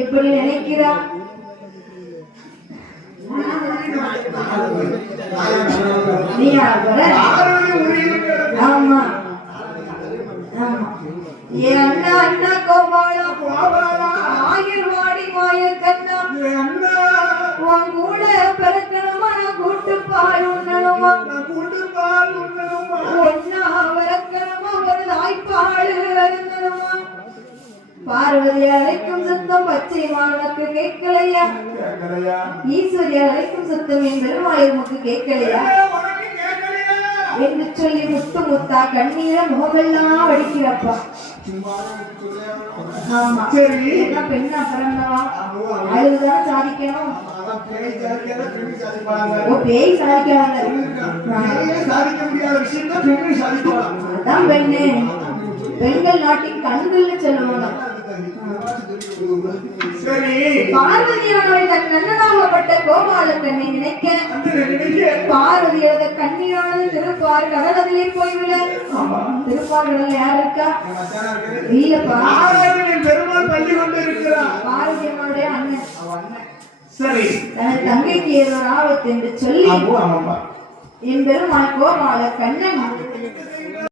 எப்படி நினைக்கிறான்? ஆமா என் அண்ணா அண்ணா கோபாலா ஆயிரவாடி மாய கண்ணா உன் கூட பிறக்கணுமா நான் கூட்டு பால் உண்ணணுமா ஒன்னா பிறக்கணுமா ஒரு தாய்ப்பால் அருந்தணுமா பார்வதி அழைக்கும் சத்தம் பச்சை மானுக்கு கேட்கலையா? ஈஸ்வரி அழைக்கும் சத்தம் என் பெருமாள் உமக்கு கேட்கலையா என்று சொல்லி முத்து முத்தா கண்ணீர முகமெல்லாம் வடிக்கிறப்பா. ஆமா பெண்ணா பிறந்தவா அழுதுதான் சாதிக்கணும். பேய் சாதிக்கிறாங்க அதான் பெண்ணு. பெண்கள் நாட்டின் கண்கள்னு சொல்லுவாங்க. பார்வதியானவள் தன் நன்னனாகப்பட்ட கோபால கண்ணை நினைக்க பார்வதியோட கண்ணியானது திருப்பார் கடலதிலே போய்விட. திருப்பார் கடல் யார் இருக்கா? இல்லப்பா, பார்வதியம்மாவுடைய அண்ணன். தனது தங்கைக்கு ஏதோ ஆபத்து என்று சொல்லி என் பெருமாள் கோபால கண்ணன்